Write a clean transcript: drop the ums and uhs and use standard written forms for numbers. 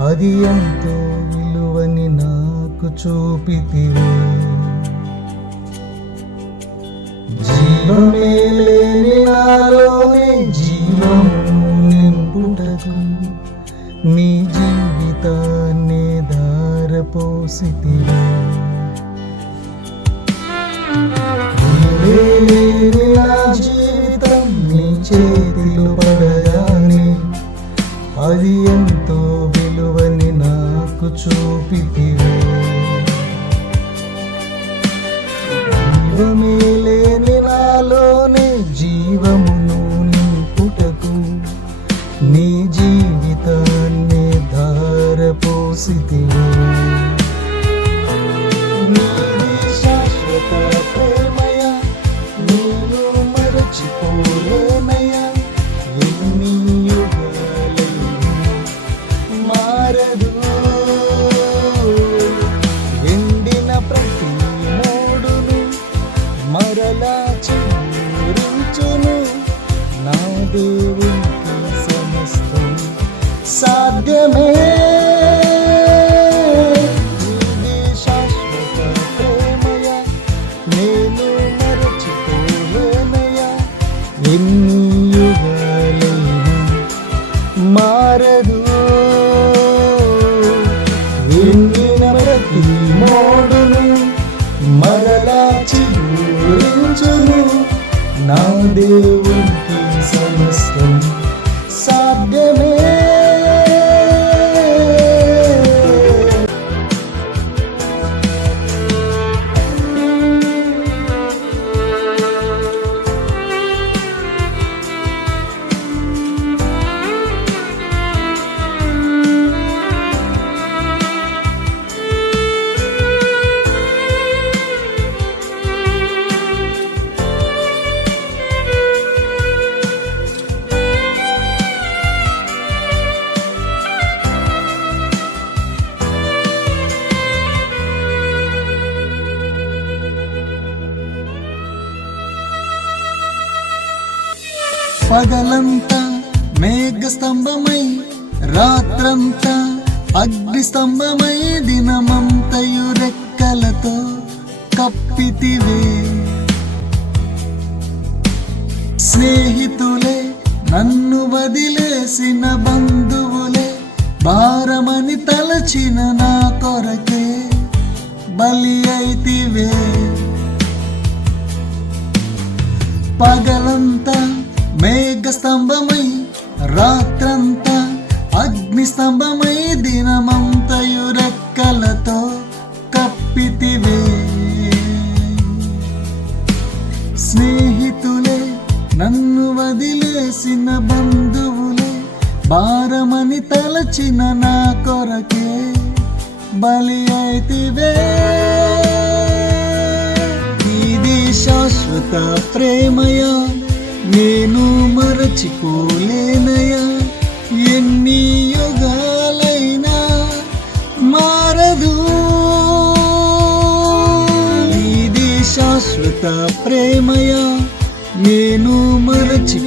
అది ఎంతో విలువని నాకు చూపితివే. జీవమే లేని నాలోనే జీవము నింపుటకు నీ జీవితాన్నే ధారపోసితివే. లేని నా జీవితం నీ చేతిలో పడగానే అది ఎంతో విలువని నాకు చూపితివే. జీవమే లేని నాలోనే జీవమును నింపుటకు నీ జీవితాన్ని ధారపోసితివే. నీది శాశ్వత ప్రేమయ, నేను మరచిపోలేనయ్యా. ఎన్ని యుగాలైనా మారదు. ఎండిన ప్రతి మోడును మరలా చిగురించును. నా దేవునికి సమస్తం సాధ్యమే. ఇది శాశ్వత ప్రేమయ, నేను మరచిపోలేనయ్యా. ఎన్ని యుగాలైనా మారదు. ఎండిన ప్రతి మోడును మరలా చిగురించును. నా దేవునికి సమస్తం సాధ్యమే. పగలంతా మేఘస్తంభమై, రాత్రంతా అగ్నిస్తంభమై, దినమంతయు రెక్కలతో కప్పితివే. స్నేహితులే నన్ను వదిలేసిన బంధువులే భారమని తలచిన నా కొరకే బలి అయితివే. పగలంతా మేఘస్తంభమై, రాత్రంతా అగ్నిస్తంభమై, దినమంతయు రెక్కలతో కప్పితివే. స్నేహితులే నన్ను వదిలేసిన బంధువులే భారమని తలచిన నా కొరకే బలి అయితివే. ఇది శాశ్వత ప్రేమయ, నేను మరచిపోలేనయ్యా. ఎన్ని యుగాలైనా మారదు. ఇది శాశ్వత ప్రేమయ, నేను మరచిపోలేనయ్యా.